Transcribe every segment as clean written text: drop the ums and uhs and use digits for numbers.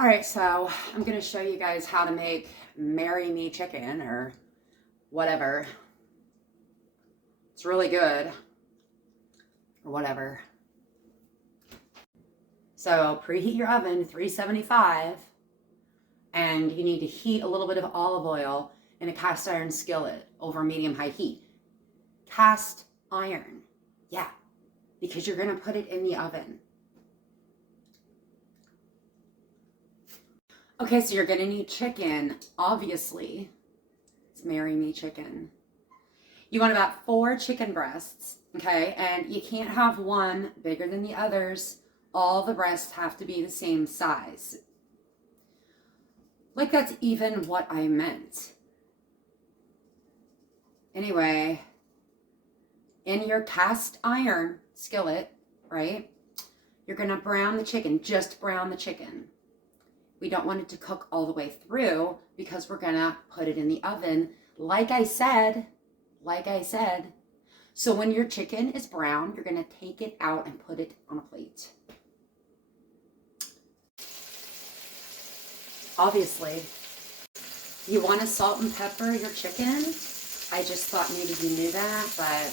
All right, so I'm gonna show you guys how to make Marry Me chicken or whatever. It's really good or whatever. So preheat your oven 375 and you need to heat a little bit of olive oil in a cast iron skillet over medium-high heat. Cast iron, yeah, because you're gonna put it in the oven. Okay, so you're gonna need chicken, obviously. It's Marry Me chicken. You want about 4 chicken breasts, okay? And you can't have one bigger than the others. All the breasts have to be the same size. Like that's even what I meant. Anyway, in your cast iron skillet, right? You're gonna brown the chicken, just brown the chicken. We don't want it to cook all the way through because we're gonna put it in the oven. Like I said. So when your chicken is brown, you're gonna take it out and put it on a plate. Obviously, you wanna salt and pepper your chicken. I just thought maybe you knew that, but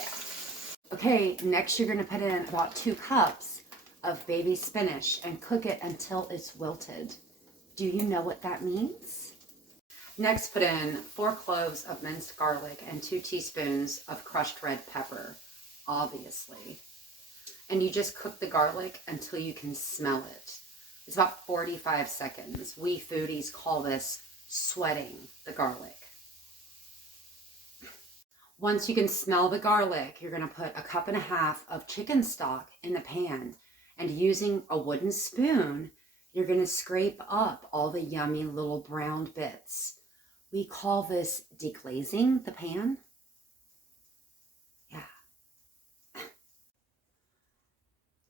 yeah. Okay, next you're gonna put in about 2 cups of baby spinach and cook it until it's wilted. Do you know what that means? Next, put in 4 cloves of minced garlic and 2 teaspoons of crushed red pepper, obviously. And you just cook the garlic until you can smell it. It's about 45 seconds. We foodies call this sweating the garlic. Once you can smell the garlic, you're going to put 1.5 cups of chicken stock in the pan. And using a wooden spoon, you're going to scrape up all the yummy little browned bits. We call this deglazing the pan. Yeah.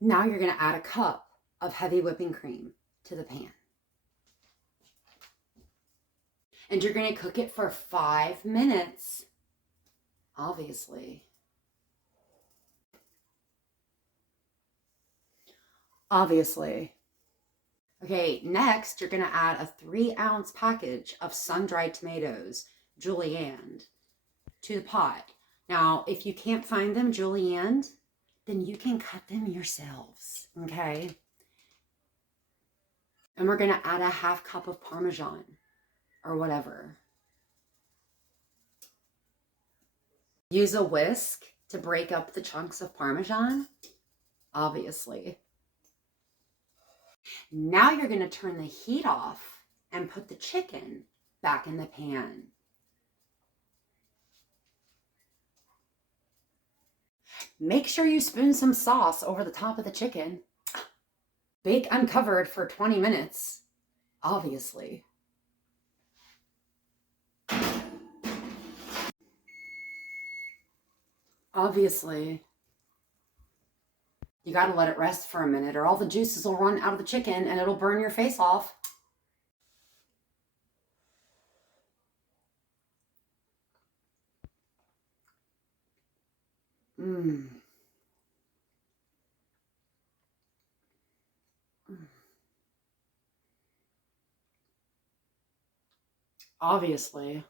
Now you're going to add 1 cup of heavy whipping cream to the pan. And you're going to cook it for 5 minutes, obviously. Okay, next you're going to add a 3-ounce package of sun-dried tomatoes, julienned, to the pot. Now, if you can't find them julienned, then you can cut them yourselves, okay? And we're going to add a 1/2 cup of Parmesan or whatever. Use a whisk to break up the chunks of Parmesan, obviously. Now you're going to turn the heat off and put the chicken back in the pan. Make sure you spoon some sauce over the top of the chicken. Bake uncovered for 20 minutes, obviously. You gotta let it rest for a minute or all the juices will run out of the chicken and it'll burn your face off. Obviously.